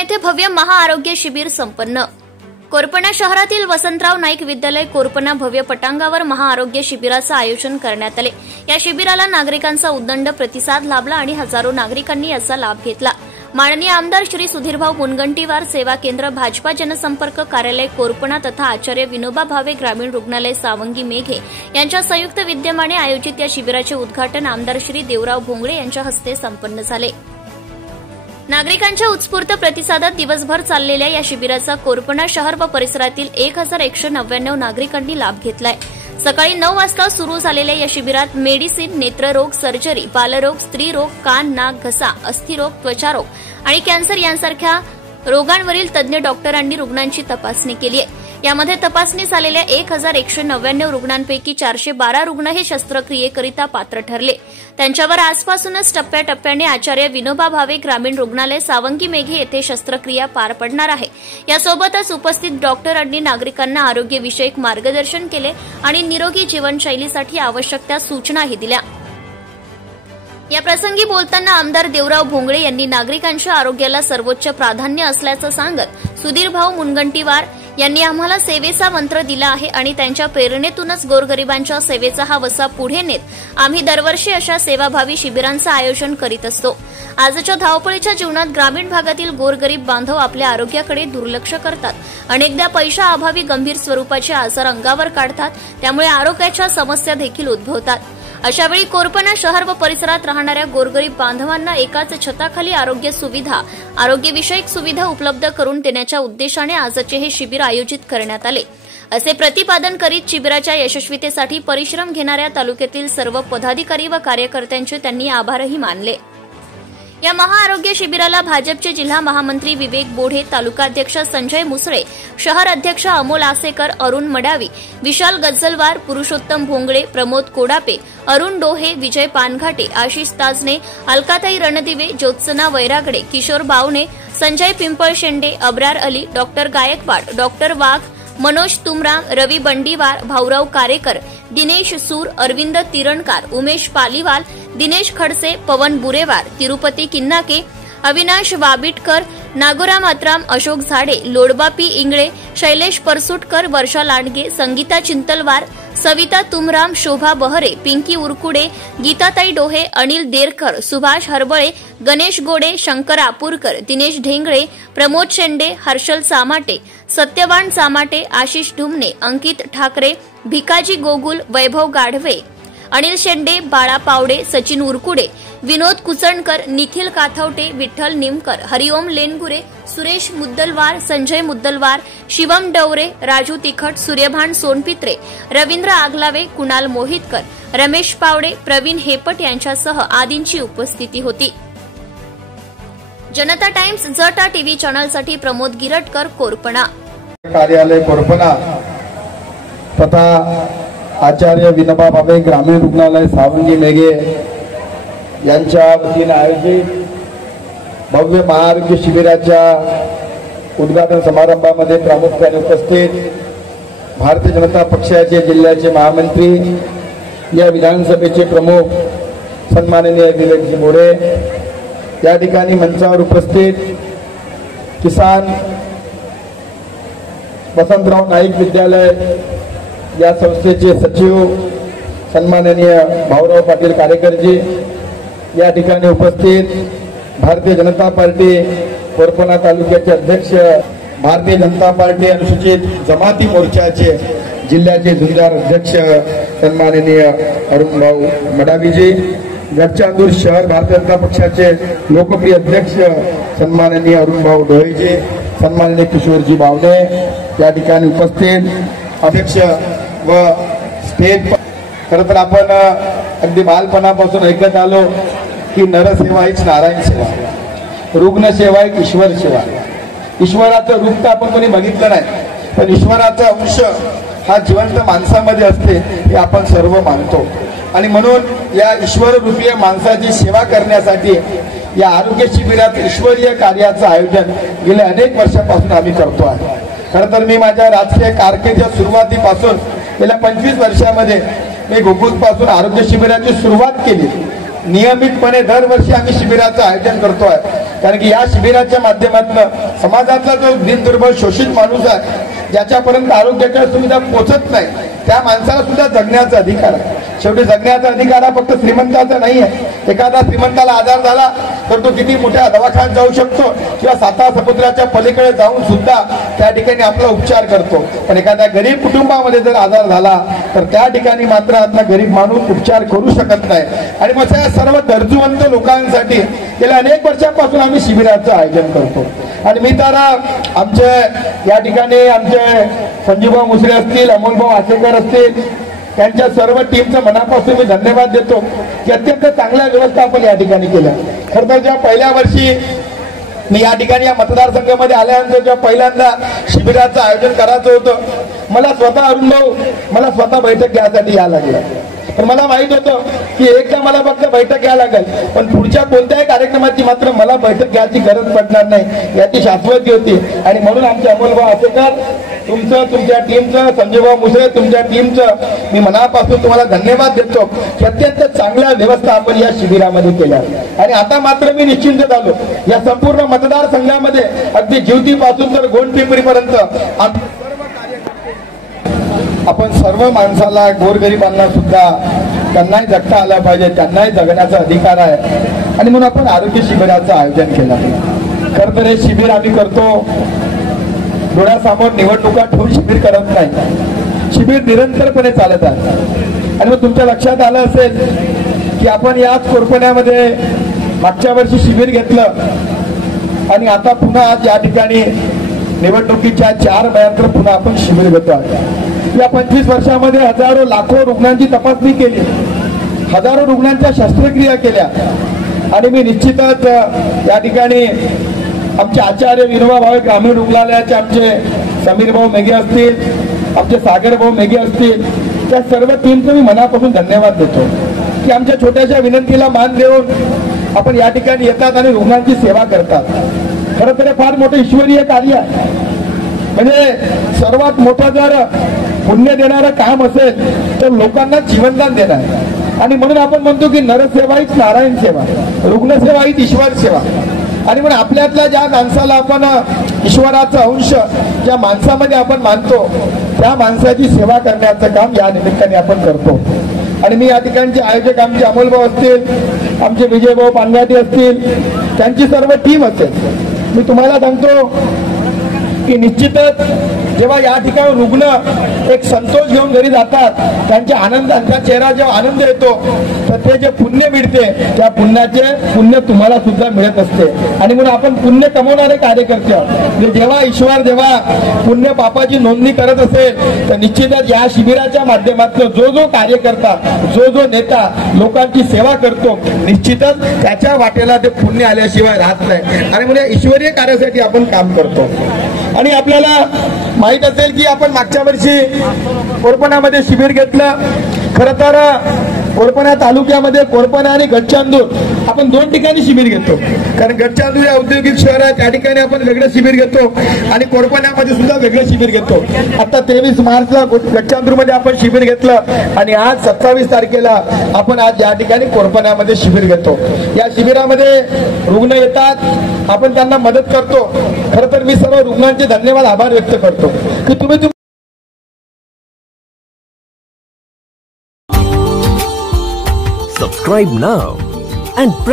येथे भव्य महाआरोग्य शिबिर संपन्न। कोरपणा शहरातील वसंतराव नाईक विद्यालय कोरपणा भव्य पटांगावर महाआरोग्य शिबिराचं आयोजन करण्यात आले। या शिबिराला नागरिकांचा उदंड प्रतिसाद लाभला आणि हजारो नागरिकांनी याचा लाभ घेतला। माननीय आमदार श्री सुधीरभाऊ मुनगंटीवार, सेवा केंद्र, भाजपा जनसंपर्क कार्यालय कोरपणा तथा आचार्य विनोबा भावे ग्रामीण रुग्णालय सावंगी मेघे यांच्या संयुक्त विद्यमाने आयोजित या शिबिराचे उद्घाटन आमदार श्री देवराव भोंगळे यांच्या हस्ते संपन्न झाले। नागरिकांच्या उत्स्फूर्त प्रतिसादात दिवसभर चाललेल्या या शिबिराचा कोरपणा शहर व परिसरातील 1199 नागरिकांनी लाभ घेतलाय। सकाळी 9 वाजता सुरू झालेल्या या शिबिरात मेडिसिन, नेत्ररोग, सर्जरी, बालरोग, स्त्रीरोग, कान, नाक, घसा, अस्थिरोग, त्वचारोग आणि कॅन्सर यांसारख्या रोगांवरील तज्ञ डॉक्टरांनी रुग्णांची तपासणी केली आहे। यामध्ये तपासणी झालेल्या 1199 रुग्णांपैकी 412 रुग्ण हे शस्त्रक्रियेकरिता पात्र ठरले। त्यांच्यावर आजपासूनच टप्प्याटप्प्याने आचार्य विनोबा भावे ग्रामीण रुग्णालय सावंगी मेघे येथे शस्त्रक्रिया पार पडणार आहे। यासोबतच उपस्थित डॉक्टरांनी नागरिकांना आरोग्यविषयक मार्गदर्शन केले आणि निरोगी जीवनशैलीसाठी आवश्यक त्या सूचनाही दिल्या। या प्रसंगी बोलताना आमदार देवराव भोंगळे यांनी नागरिकांच्या आरोग्याला सर्वोच्च प्राधान्य असल्याचं सांगत सुधीरभाऊ मुनगंटीवार यांनी आम्हाला सेवेचा मंत्र दिला आहे आणि त्यांच्या प्रेरणेतूनच गोरगरिबांच्या सेवेचा हा वसा पुढे नेत आम्ही दरवर्षी अशा सेवाभावी शिबिरांचं आयोजन करीत असतो। आजच्या धावपळीच्या जीवनात ग्रामीण भागातील गोरगरीब बांधव आपल्या आरोग्याकडे दुर्लक्ष करतात। अनेकदा पैशाअभावी गंभीर स्वरूपाचे आजार अंगावर काढतात, त्यामुळे आरोग्याच्या समस्या देखील उद्भवतात। अशावेळी कोरपणा शहर व परिसरात राहणाऱ्या गोरगरीब बांधवांना एकाच छताखाली आरोग्यविषयक सुविधा उपलब्ध करून देण्याच्या उद्देशाने आजचे हे शिबिर आयोजित करण्यात आले, असे प्रतिपादन करीत शिबिराच्या यशस्वीतेसाठी परिश्रम घेणाऱ्या तालुक्यातील सर्व पदाधिकारी व कार्यकर्त्यांचे त्यांनी आभारही मानले। या महाआरोग्य शिबिराला भाजपचे जिल्हा महामंत्री विवेक बोढे, तालुकाध्यक्ष संजय मुसळे, शहर अध्यक्ष अमोल आसेकर, अरुण मडावी, विशाल गज्जलवार, पुरुषोत्तम भोंगळे, प्रमोद कोडापे, अरुण डोहे, विजय पानघाटे, आशिष ताजने, अलकाताई रणदिवे, ज्योत्सना वैरागडे, किशोर बावणे, संजय पिंपळशेंडे, अब्रार अली, डॉक्टर गायकवाड, डॉक्टर वाघ, मनोज तुमराम, रवी बंडीवार, भाऊराव कारेकर, दिनेश सूर, अरविंद तिरणकार, उमेश पालीवाल, दिनेश खडसे, पवन बुरेवार, तिरुपती किन्नाके, अविनाश वाबिटकर, नागोराम अत्राम, अशोक झाडे, लोडबा पी इंगळे, शैलेश परसुटकर, वर्षा लांडगे, संगीता चिंतलवार, सविता तुमराम, शोभा बहरे, पिंकी उरकुडे, गीताताई डोहे, अनिल देरकर, सुभाष हरबळे, गणेश गोडे, शंकर आपूरकर, दिनेश ढेंगळे, प्रमोद शेंडे, हर्षल चामाटे, सत्यवान चामाटे, आशिष ढुमने, अंकित ठाकरे, भिकाजी गोगुल, वैभव गाढवे, अनिल शेंडे, बाळा पावडे, सचिन उरकुडे, विनोद कुचणकर, निखिल काथवटे, विठ्ठल निमकर, हरिओम लेनगुरे, सुरेश मुद्दलवार, संजय मुद्दलवार, शिवम डवरे, राजू तिखट, सूर्यभान सोनपित्रे, रवींद्र आगलावे, कुणाल मोहितकर, रमेश पावडे, प्रवीण हेपट यांच्यासह आदींची उपस्थिती होती। जनता टाइम्स जटा टीव्ही चॅनलसाठी प्रमोद गिरटकर, कोरपणा कार्यालय कोरपणा तथा आचार्य विनोबा भावे ग्रामीण रुग्णालय सावंगी मेघे यांच्या वतीने आयोजित भव्य महाआरोग्य शिबिराच्या उद्घाटन समारंभामध्ये प्रामुख्याने उपस्थित भारतीय जनता पक्षाचे जिल्ह्याचे महामंत्री, या विधानसभेचे प्रमुख सन्माननीय विवेकजी बोढे, या ठिकाणी मंचावर उपस्थित किसान वसंतराव नाईक विद्यालय या संस्थेचे सचिव सन्माननीय भाऊराव पाटील कारेकरजी, या ठिकाणी उपस्थित भारतीय जनता पार्टी कोरपणा तालुक्याचे अध्यक्ष, भारतीय जनता पार्टी अनुसूचित जमाती मोर्चाचे जिल्ह्याचे झुंजार अध्यक्ष सन्माननीय अरुण भाऊ मडावीजी, गडचांदूर शहर भारतीय जनता पक्षाचे लोकप्रिय अध्यक्ष सन्माननीय अरुण भाऊ डोहेजी, सन्माननीय किशोरजी बावणे, या ठिकाणी उपस्थित अध्यक्ष व स्टेट। खरं तर आपण अगदी बालपणापासून ऐकत आलो की नरसेवा हीच नारायण सेवा, रुग्णसेवा एक ईश्वर सेवा। ईश्वराचं रूप तर आपण कोणी बघितलं नाही, पण ईश्वराचा अंश हा जिवंत माणसामध्ये असते हे आपण सर्व मानतो। आणि म्हणून या ईश्वर रूपीय माणसाची सेवा करण्यासाठी या आरोग्य शिबिरात ईश्वरीय कार्याचं आयोजन गेल्या अनेक वर्षापासून आम्ही करतो आहे। खरं तर मी माझ्या राजकीय कारकिर्दीच्या सुरुवातीपासून गेल्या 25 वर्षामध्ये मी घुगुसपासून आरोग्य शिबिराची सुरुवात केली। नियमितपणे दरवर्षी आम्ही शिबिराचं आयोजन करतोय। कारण की या शिबिराच्या माध्यमातून समाजातला जो दीनदुर्बल शोषित माणूस आहे, ज्याच्यापर्यंत आरोग्याच्या सुविधा पोहोचत नाही, त्या माणसाला सुद्धा जगण्याचा अधिकार आहे. शेवटी जगण्याचा अधिकार हा फक्त श्रीमंताचा नाही आहे. एखादा श्रीमंताला आजार झाला तर तो किती मोठ्या दवाखान्यात जाऊ शकतो किंवा 7 समुद्राच्या पलीकडे जाऊन सुद्धा त्या ठिकाणी आपला उपचार करतो. पण एखाद्या गरीब कुटुंबामध्ये जर आजार झाला तर त्या ठिकाणी मात्र आपला गरीब माणूस उपचार करू शकत नाही. आणि मग त्या सर्व गरजूवंत लोकांसाठी गेल्या अनेक वर्षांपासून आम्ही शिबिराचं आयोजन करतो. आणि मी तर आमचे या ठिकाणी आमचे संजीवभाऊ मुसरे असतील, अमोलभाऊ आसेकर असतील, त्यांच्या सर्व टीमचं मनापासून मी धन्यवाद देतो की अत्यंत चांगल्या व्यवस्थापन या ठिकाणी केलं. खरं तर जेव्हा पहिल्या वर्षी मी या ठिकाणी या मतदारसंघामध्ये आल्यानंतर जेव्हा पहिल्यांदा शिबिराचं आयोजन करायचं होतं, मला स्वतः बैठक घ्यायसाठी यायला लागलं. पण मला माहित होतं की एकदा मला फक्त बैठक घ्यायला लागेल, पण पुढच्या कोणत्याही कार्यक्रमाची मात्र मला बैठक घ्यायची गरज पडणार नाही याची शाश्वती होती. आणि म्हणून आमचे अमोलभाऊ आसेकर, तुमच्या टीमचं, संजयभाऊ मुसरे तुमच्या टीमचं मी मनापासून तुम्हाला धन्यवाद देतो की अत्यंत चांगल्या व्यवस्थापन या शिबिरामध्ये केल्या. आणि आता मात्र मी निश्चिंत झालो, या संपूर्ण मतदारसंघामध्ये अगदी जिवतीपासून तर गोंडपिंपरीपर्यंत आपण सर्व माणसाला, गोरगरिबांना सुद्धा त्यांनाही जगता आलं पाहिजे, त्यांनाही जगण्याचा अधिकार आहे. आणि म्हणून आपण आरोग्य शिबिराचं आयोजन केलं. खरं तर हे शिबिर आम्ही करतो डोळ्यासमोर निवडणुका ठेवून शिबिर करत नाही. शिबिर निरंतरपणे चालत आहे. आणि मग तुमच्या लक्षात आलं असेल की आपण याच कोरपण्यामध्ये मागच्या वर्षी शिबिर घेतलं आणि आता पुन्हा आज या ठिकाणी निवडणुकीच्या 4 महिन्यानंतर पुन्हा आपण शिबिर घेतो. या 25 वर्षामध्ये हजारो लाखो रुग्णांची तपासणी केली, हजारो रुग्णांच्या शस्त्रक्रिया केल्या. आणि मी निश्चितच या ठिकाणी आमचे आचार्य विनोबा भावे ग्रामीण रुग्णालयाचे आमचे समीर भाऊ मेघे असतील, आमचे सागर भाऊ मेघे असतील, त्या सर्व टीमचं मी मनापासून धन्यवाद देतो की आमच्या छोट्याशा विनंतीला मान देऊन आपण या ठिकाणी येतात आणि रुग्णांची सेवा करतात. खरं तर फार मोठं ईश्वरीय कार्य आहे. म्हणजे सर्वात मोठं जर पुण्य देणारं काम असेल तर लोकांना जीवनदान देणं आहे. आणि म्हणून आपण म्हणतो की नरसेवा हीच नारायण सेवा, रुग्णसेवा हीच ईश्वर सेवा. आणि म्हणून आपल्यातल्या ज्या माणसाला आपण ईश्वराचा अंश ज्या माणसामध्ये आपण मानतो त्या माणसाची सेवा करण्याचं काम या निमित्ताने आपण करतो. आणि मी या ठिकाणचे आयोजक आमचे अमोलभाऊ असतील, आमचे विजयभाऊ पांगाटे असतील, त्यांची सर्व टीम असेल. मी तुम्हाला सांगतो की निश्चितच जेव्हा या ठिकाणी रुग्ण एक संतोष घेऊन घरी जातात, त्यांच्या चेहरा जेव्हा आनंद येतो तर ते जे पुण्य मिळते त्या पुण्याचे पुण्य तुम्हाला सुद्धा मिळत असते. आणि म्हणून आपण पुण्य कमवणारे कार्यकर्ते आहोत. जेव्हा ईश्वर जेव्हा पुण्य पापाची नोंदणी करत असेल तर निश्चितच या शिबिराच्या माध्यमातून जो कार्यकर्ता, जो नेता लोकांची सेवा करतो, निश्चितच त्याच्या वाटेला ते पुण्य आल्याशिवाय राहत नाही. आणि म्हणून ईश्वरीय कार्यासाठी आपण काम करतो. आणि आपल्याला माहित असेल की आपण मागच्या वर्षी कोरपणामध्ये शिबिर घेतलं. खरं तर कोरपणा तालुक्यामध्ये कोरपणा आणि गडचांदूर आपण 2 ठिकाणी शिबिर घेतो. कारण गडचांदूर हे औद्योगिक शहर आहे, त्या ठिकाणी आपण वेगळं शिबिर घेतो आणि कोरपण्यामध्ये सुद्धा वेगळं शिबिर घेतो. आता 23 मार्चला गडचांदूरमध्ये आपण शिबिर घेतलं आणि आज 27 तारखेला आपण आज या ठिकाणी कोरपण्यामध्ये शिबिर घेतो. या शिबिरामध्ये रुग्ण येतात, आपण त्यांना मदत करतो. खरं तर मी सर्व रुग्णांचे धन्यवाद, आभार व्यक्त करतो की तुम्ही Subscribe now and press